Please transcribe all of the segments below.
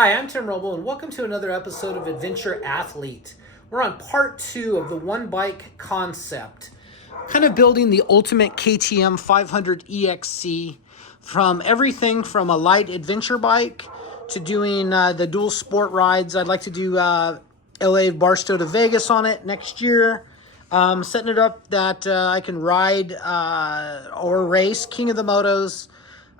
Hi, I'm Tim Roble, and welcome to another episode of Adventure Athlete. We're on part 2 of the one bike concept, kind of building the ultimate KTM 500 EXC from everything from a light adventure bike to doing the dual sport rides. I'd like to do LA Barstow to Vegas on it next year. Setting it up that I can ride or race King of the Motos,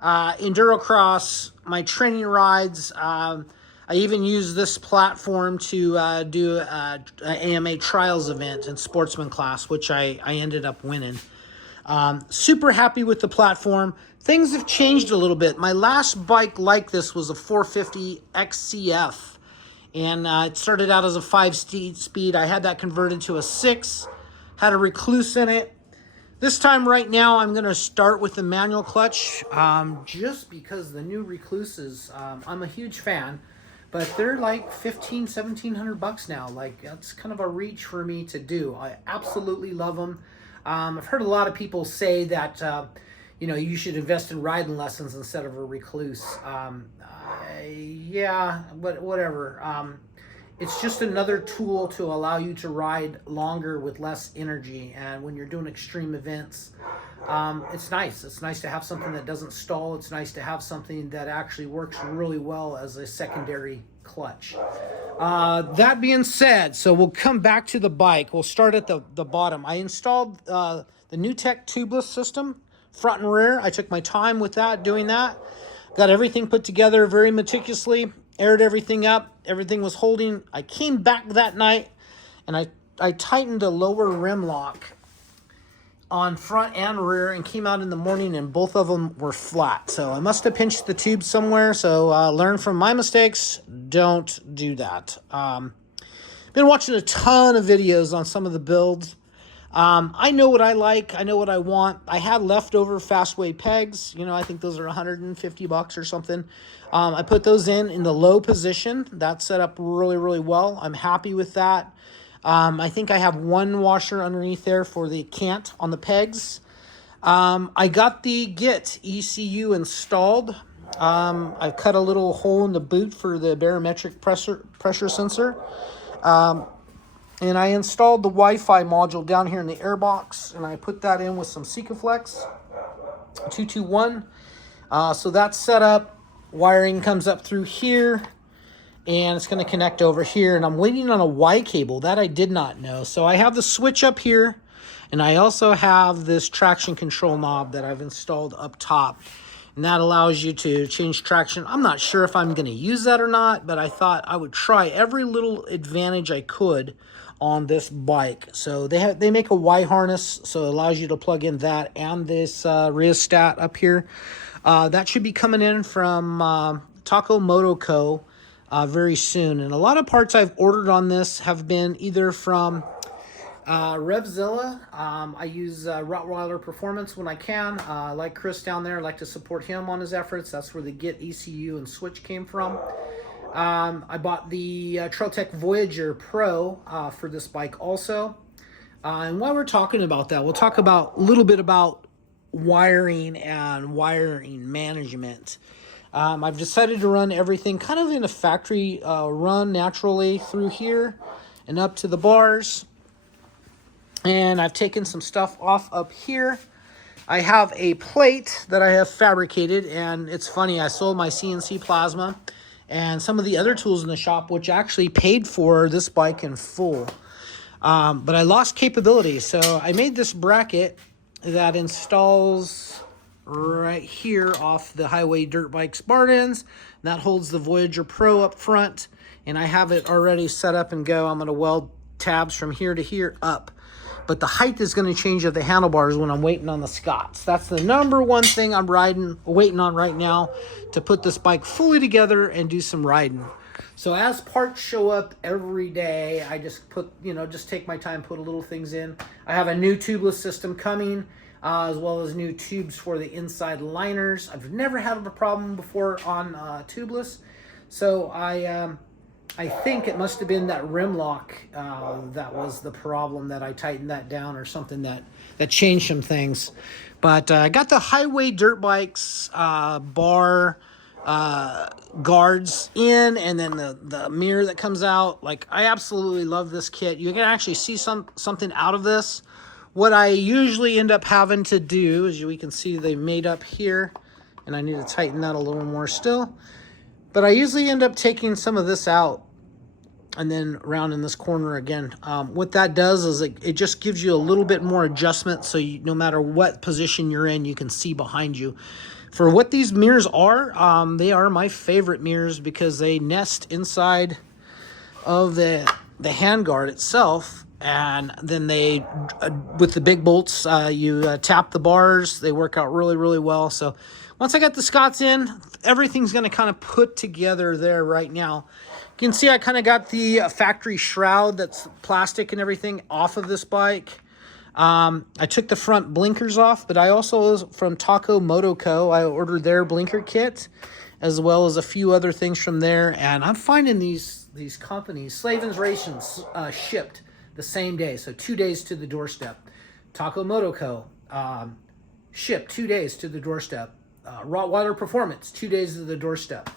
Enduro Cross, my training rides. I even use this platform to do an AMA trials event and sportsman class, which I ended up winning. Super happy with the platform. Things have changed a little bit. My last bike like this was a 450 XCF, and it started out as a 5-speed. I had that converted to a 6, had a Recluse in it. This time right now, I'm going to start with the manual clutch, just because the new Recluses, I'm a huge fan, but they're like $1,700 now. Like, that's kind of a reach for me to do. I absolutely love them. I've heard a lot of people say that, you should invest in riding lessons instead of a Recluse. Yeah, but whatever. It's just another tool to allow you to ride longer with less energy. And when you're doing extreme events, it's nice. It's nice to have something that doesn't stall. It's nice to have something that actually works really well as a secondary clutch. That being said, so we'll come back to the bike. We'll start at the bottom. I installed the NewTek tubeless system, front and rear. I took my time with that, doing that. Got everything put together very meticulously. Aired everything up. Everything was holding. I came back that night and I tightened the lower rim lock on front and rear and came out in the morning and both of them were flat. So I must have pinched the tube somewhere. So learn from my mistakes. Don't do that. Been watching a ton of videos on some of the builds. I know what I like. I know what I want. I had leftover Fastway pegs. I think those are $150 or something. I put those in the low position. That's set up really, really well. I'm happy with that. I think I have one washer underneath there for the cant on the pegs. I got the Git ECU installed. I've cut a little hole in the boot for the barometric pressure sensor. And I installed the Wi-Fi module down here in the airbox, and I put that in with some Sikaflex 221. So that's set up. Wiring comes up through here, and it's going to connect over here. And I'm waiting on a Y cable. That I did not know. So I have the switch up here, and I also have this traction control knob that I've installed up top. And that allows you to change traction. I'm not sure if I'm going to use that or not, but I thought I would try every little advantage I could on this bike. So they make a Y harness, so it allows you to plug in that and this rheostat up here. That should be coming in from Taco Moto Co. Very soon. And a lot of parts I've ordered on this have been either from Revzilla. I use Rottweiler Performance when I can. I like Chris down there. I like to support him on his efforts. That's where the Git ECU and switch came from. I bought the Trailtech Voyager Pro for this bike also. And while we're talking about that, we'll talk about a little bit about wiring and wiring management. I've decided to run everything kind of in a factory run naturally through here and up to the bars. And I've taken some stuff off up here. I have a plate that I have fabricated, and it's funny, I sold my CNC plasma and some of the other tools in the shop, which actually paid for this bike in full. But I lost capability, so I made this bracket that installs right here off the Highway Dirt Bike Spartans. That holds the Voyager Pro up front, and I have it already set up and go. I'm going to weld tabs from here to here up. But the height is going to change of the handlebars when I'm waiting on the Scots. That's the number one thing I'm waiting on right now to put this bike fully together and do some riding. So as parts show up every day, I just just take my time, put little things in. I have a new tubeless system coming, as well as new tubes for the inside liners. I've never had a problem before on tubeless. So I think it must have been that rim lock that was the problem, that I tightened that down or something that changed some things. But I got the Highway Dirt Bikes bar guards in, and then the mirror that comes out. Like, I absolutely love this kit. You can actually see something out of this. What I usually end up having to do, as we can see, they made up here, and I need to tighten that a little more still. But I usually end up taking some of this out and then around in this corner again. What that does is it just gives you a little bit more adjustment, so no matter what position you're in, you can see behind you. For what these mirrors are, they are my favorite mirrors because they nest inside of the handguard itself, and then they, with the big bolts, you tap the bars. They work out really, really well. So once I got the Scots in, everything's going to kind of put together there right now. You can see I kind of got the factory shroud that's plastic and everything off of this bike. I took the front blinkers off, but I also, from Taco Moto Co., I ordered their blinker kit, as well as a few other things from there. And I'm finding these companies, Slavin's Rations, shipped the same day, so 2 days to the doorstep. Taco Moto Co., shipped 2 days to the doorstep. Rottweiler Performance, 2 days to the doorstep.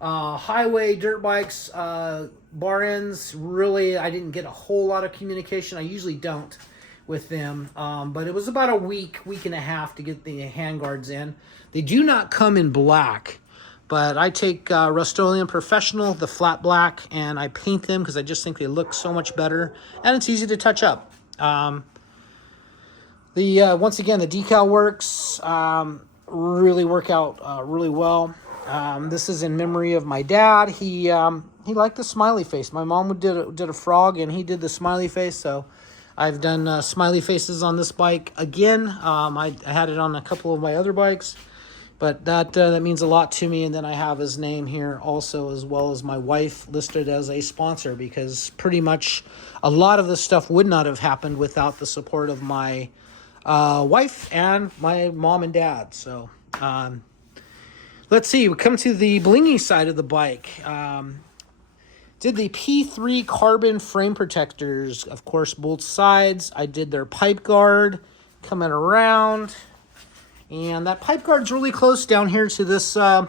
Highway dirt bikes, bar ends, really, I didn't get a whole lot of communication. I usually don't with them, but it was about a week and a half to get the handguards in. They do not come in black, but I take Rust-Oleum Professional, the flat black, and I paint them because I just think they look so much better, and it's easy to touch up. Once again, the decal works, really work out really well. This is in memory of my dad. He liked the smiley face. My mom did a frog, and he did the smiley face. So I've done smiley faces on this bike again. I had it on a couple of my other bikes, but that means a lot to me. And then I have his name here also, as well as my wife listed as a sponsor, because pretty much a lot of this stuff would not have happened without the support of my wife and my mom and dad. So let's see, we come to the blingy side of the bike. Did the P3 carbon frame protectors, of course, both sides. I did their pipe guard coming around. And that pipe guard's really close down here to this oil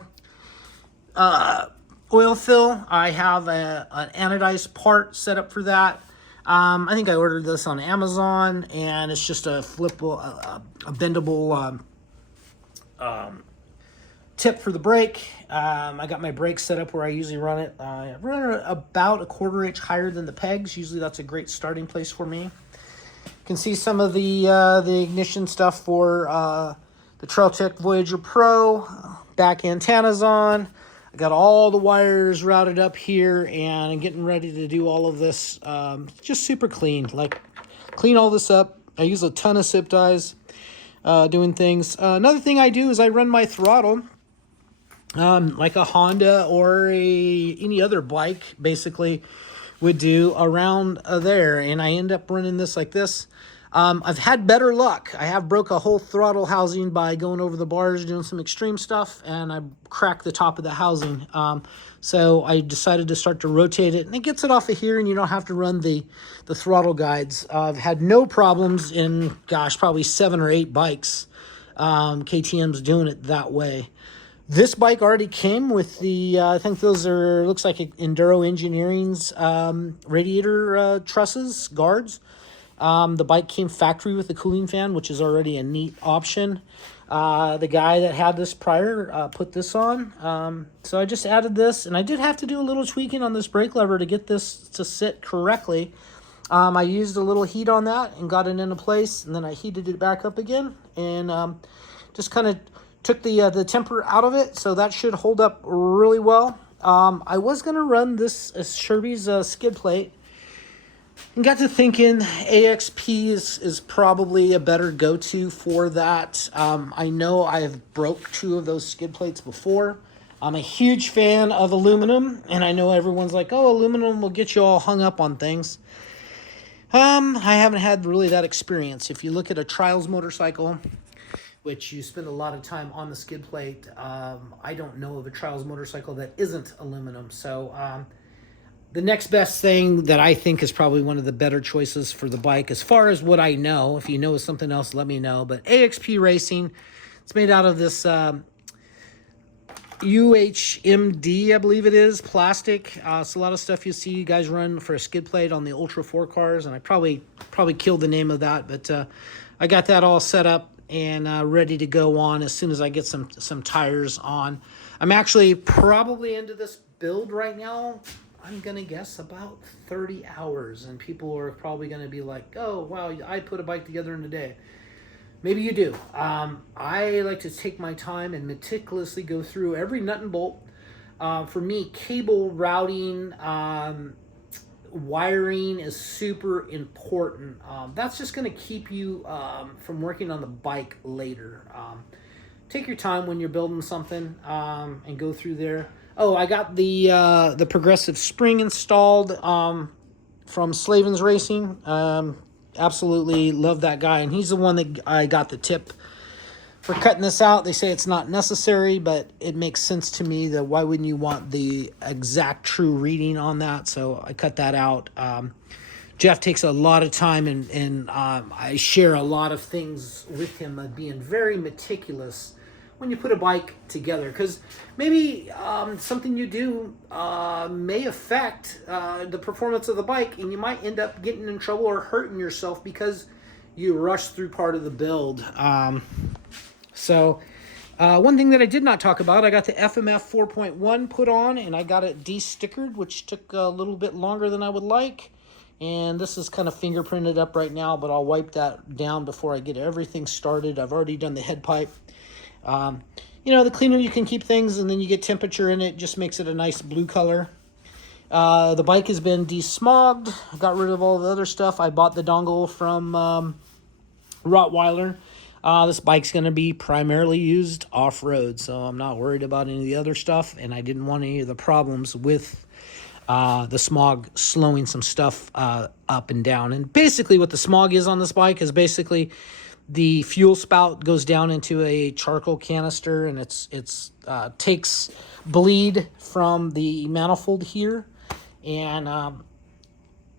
fill. I have an anodized part set up for that. I think I ordered this on Amazon, and it's just a flippable, a bendable tip for the brake. I got my brake set up where I usually run it. I run it about a 1/4 inch higher than the pegs. Usually that's a great starting place for me. You can see some of the ignition stuff for the Trailtech Voyager Pro. Back antennas on. I got all the wires routed up here, and I'm getting ready to do all of this just super clean. Like, clean all this up. I use a ton of zip ties doing things. Another thing I do is I run my throttle like a Honda or any other bike basically would do around there, and I end up running this like this. I've had better luck. I have broke a whole throttle housing by going over the bars, doing some extreme stuff, and I cracked the top of the housing. So I decided to start to rotate it, and it gets it off of here, and you don't have to run the throttle guides. I've had no problems in, gosh, probably 7 or 8 bikes. KTM's doing it that way. This bike already came with the, I think those are, looks like Enduro Engineering's radiator trusses, guards. The bike came factory with the cooling fan, which is already a neat option. The guy that had this prior put this on. So I just added this, and I did have to do a little tweaking on this brake lever to get this to sit correctly. I used a little heat on that and got it into place, and then I heated it back up again, and just kind of took the temper out of it, so that should hold up really well. I was going to run this Sherby's skid plate, and got to thinking AXP is probably a better go-to for that. I know I've broke 2 of those skid plates before. I'm a huge fan of aluminum, and I know everyone's like, oh, aluminum will get you all hung up on things. I haven't had really that experience. If you look at a trials motorcycle, which you spend a lot of time on the skid plate, I don't know of a trials motorcycle that isn't aluminum. So the next best thing that I think is probably one of the better choices for the bike, as far as what I know, if you know something else, let me know. But AXP Racing, it's made out of this UHMD, I believe it is, plastic. It's a lot of stuff you see you guys run for a skid plate on the Ultra 4 cars, and I probably killed the name of that, but I got that all set up and ready to go on as soon as I get some tires on. I'm actually probably into this build right now. I'm gonna guess about 30 hours, and people are probably gonna be like, "Oh, wow, I put a bike together in a day." Maybe you do. I like to take my time and meticulously go through every nut and bolt. For me, cable routing, wiring is super important. That's just going to keep you from working on the bike later. Take your time when you're building something and go through there. Oh, I got the progressive spring installed from Slavens Racing. Absolutely love that guy, and he's the one that I got the tip for cutting this out. They say it's not necessary, but it makes sense to me that why wouldn't you want the exact true reading on that? So I cut that out. Jeff takes a lot of time, and I share a lot of things with him of being very meticulous when you put a bike together, because maybe something you do may affect the performance of the bike, and you might end up getting in trouble or hurting yourself because you rushed through part of the build. So one thing that I did not talk about, I got the FMF 4.1 put on, and I got it de-stickered, which took a little bit longer than I would like. And this is kind of fingerprinted up right now, but I'll wipe that down before I get everything started. I've already done the head pipe. You know, the cleaner you can keep things, and then you get temperature in it, just makes it a nice blue color. The bike has been de-smogged. Got rid of all the other stuff. I bought the dongle from Rottweiler. This bike's going to be primarily used off-road, so I'm not worried about any of the other stuff, and I didn't want any of the problems with the smog slowing some stuff up and down. And basically what the smog is on this bike is basically the fuel spout goes down into a charcoal canister, and it's takes bleed from the manifold here and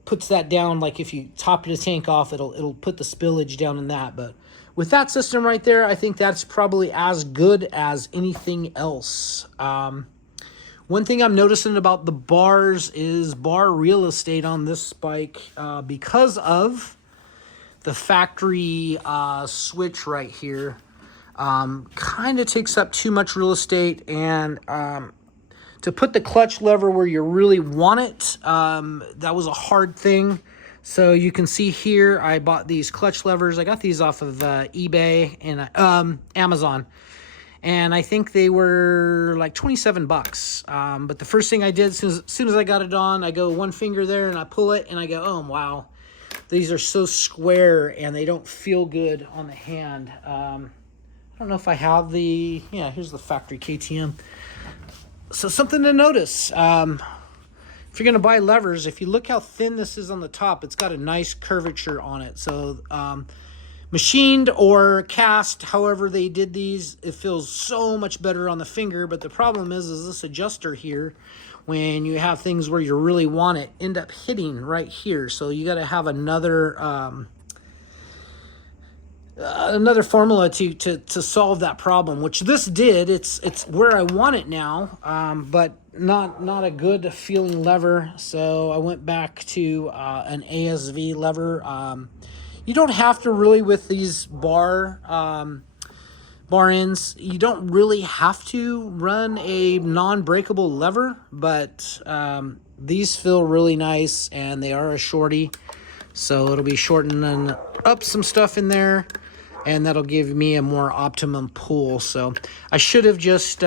puts that down. Like if you top the tank off, it'll put the spillage down in that. But with that system right there, I think that's probably as good as anything else. One thing I'm noticing about the bars is bar real estate on this bike because of the factory switch right here. Kind of takes up too much real estate, and to put the clutch lever where you really want it, that was a hard thing. So you can see here, I bought these clutch levers. I got these off of eBay and Amazon, and I think they were like 27 bucks. But the first thing I did, as soon as I got it on, I go one finger there and I pull it, and I go, oh wow, these are so square and they don't feel good on the hand. I don't know if I have the, yeah, here's the factory KTM. So something to notice. If you're going to buy levers, if you look how thin this is on the top, it's got a nice curvature on it. So machined or cast, however they did these, it feels so much better on the finger. But the problem is this adjuster here, when you have things where you really want it, end up hitting right here. So you got to have another formula to solve that problem, which this did. It's where I want it now, but not a good feeling lever. So I went back to an ASV lever. You don't have to really, with these bar ends, you don't really have to run a non-breakable lever, but these feel really nice, and they are a shorty, so it'll be shortening up some stuff in there, and that'll give me a more optimum pull. So I should have just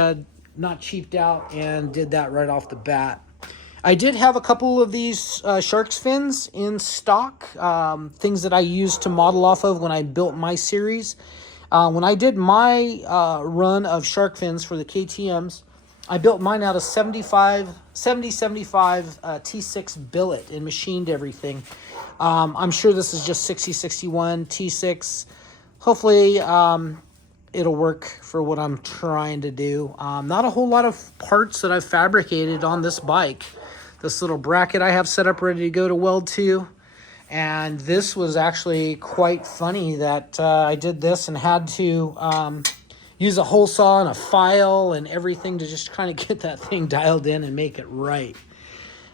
not cheaped out and did that right off the bat. I did have a couple of these shark's fins in stock, things that I used to model off of when I built my series. When I did my run of shark fins for the KTMs, I built mine out of 70-75 T6 billet and machined everything. I'm sure this is just 60-61 T6. Hopefully it'll work for what I'm trying to do. Not a whole lot of parts that I've fabricated on this bike. This little bracket I have set up ready to go to weld to. And this was actually quite funny that I did this and had to use a hole saw and a file and everything to just kind of get that thing dialed in and make it right.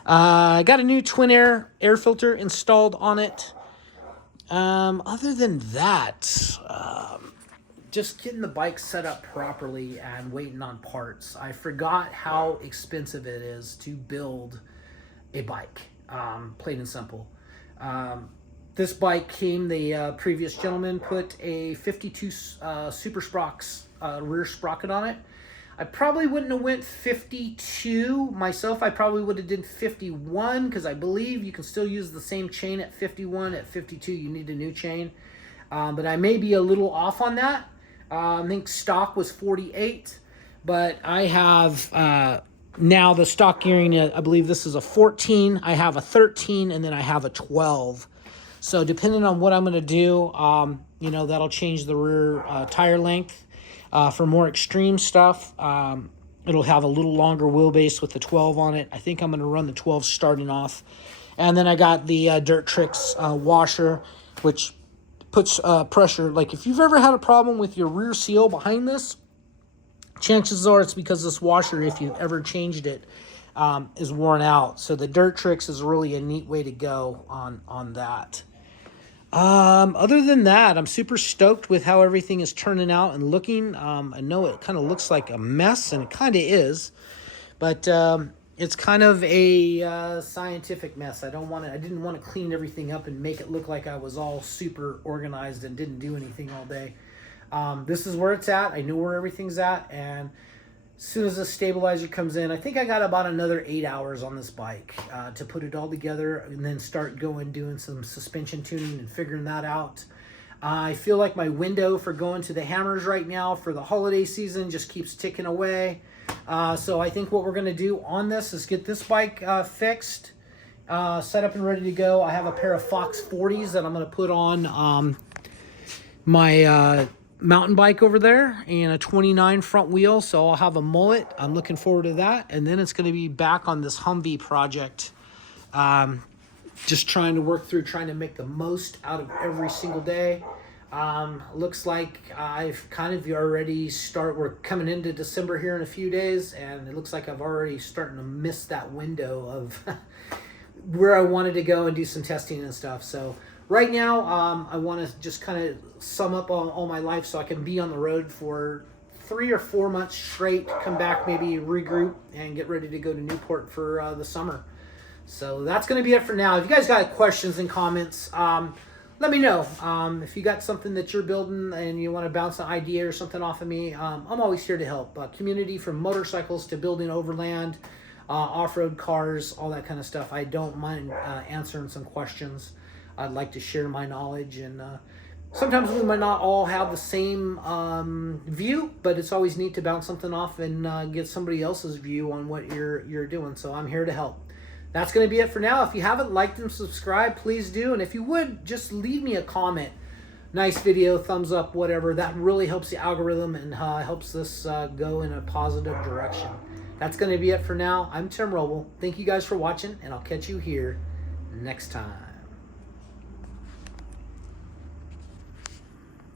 I got a new twin air filter installed on it. Other than that, just getting the bike set up properly and waiting on parts. I forgot how expensive it is to build a bike, plain and simple. This bike came, the previous gentleman put a 52 Super Sprox rear sprocket on it. I probably wouldn't have went 52 myself. I probably would have did 51 because I believe you can still use the same chain at 51. At 52, you need a new chain. But I may be a little off on that. I think stock was 48, but I have now the stock gearing, I believe this is a 14. I have a 13, and then I have a 12. So depending on what I'm going to do, you know, that'll change the rear tire length. For more extreme stuff, it'll have a little longer wheelbase with the 12 on it. I think I'm going to run the 12 starting off. And then I got the Dirt Tricks washer, which puts pressure. Like if you've ever had a problem with your rear seal behind this, chances are it's because this washer, if you've ever changed it, is worn out. So the Dirt Tricks is really a neat way to go on that. Other than that, I'm super stoked with how everything is turning out and looking. I know it kind of looks like a mess, and it kind of is, but it's kind of a scientific mess. I didn't want to clean everything up and make it look like I was all super organized and didn't do anything all day. This is where it's at. I know where everything's at, and as soon as the stabilizer comes in, I think I got about another 8 hours on this bike to put it all together and then start doing some suspension tuning and figuring that out. I feel like my window for going to the hammers right now for the holiday season just keeps ticking away. So I think what we're going to do on this is get this bike fixed, set up and ready to go. I have a pair of Fox 40s that I'm going to put on my mountain bike over there and a 29 front wheel, so I'll have a mullet. I'm looking forward to that, and then it's going to be back on this Humvee project, just trying to make the most out of every single day. Looks like I've kind of already we're coming into December here in a few days, and it looks like I've already starting to miss that window of where I wanted to go and do some testing and stuff. So right now, I want to just kind of sum up all my life so I can be on the road for 3 or 4 months straight, come back, maybe regroup, and get ready to go to Newport for the summer. So that's going to be it for now. If you guys got questions and comments, let me know. If you got something that you're building and you want to bounce an idea or something off of me, I'm always here to help. Community from motorcycles to building overland, off-road cars, all that kind of stuff. I don't mind answering some questions. I'd like to share my knowledge, and sometimes we might not all have the same view, but it's always neat to bounce something off and get somebody else's view on what you're doing. So I'm here to help. That's going to be it for now. If you haven't liked and subscribed, please do. And if you would, just leave me a comment. Nice video, thumbs up, whatever. That really helps the algorithm and helps this go in a positive direction. That's going to be it for now. I'm Tim Roble. Thank you guys for watching, and I'll catch you here next time.